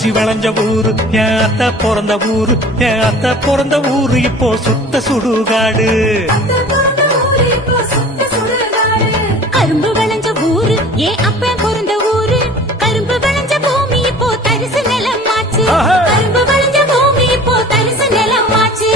அரிசி விளைஞ்ச ஊரு என் அத்தை பிறந்த ஊரு, என் அத்தை பிறந்த ஊரு இப்போ சுத்த சுடுகாடு. கரும்பு விளைஞ்ச ஊரு என் அப்ப பிறந்த ஊரு, கரும்பு விளைஞ்ச பூமி இப்போ தரிசு நிலமாச்சு, கரும்பு விளைஞ்ச பூமி இப்போ தரிசு நிலமாச்சு.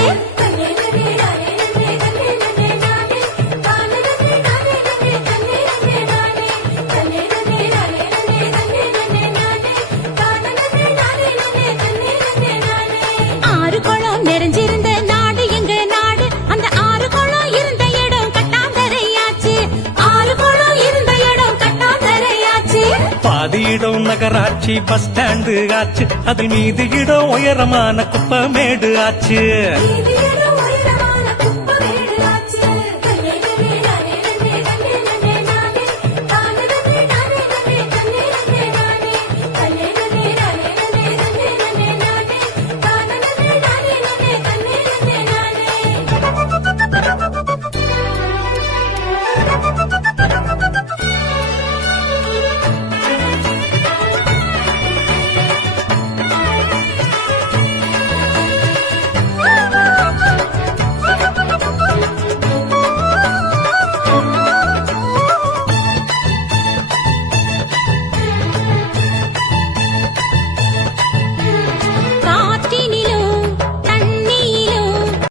ஆறு குளம் நிறைஞ்சிருந்த நாடு எங்க நாடு, அந்த ஆறு குளம் இருந்த இடம் கட்டாந்தரையாச்சு, ஆறு குளம் இருந்த இடம் கட்டாந்தரையாச்சு. பாதி இடம் நகராட்சி பஸ் ஸ்டாண்டு ஆச்சு, அதில் மீதி இடம் உயரமான குப்பமேடு ஆச்சு.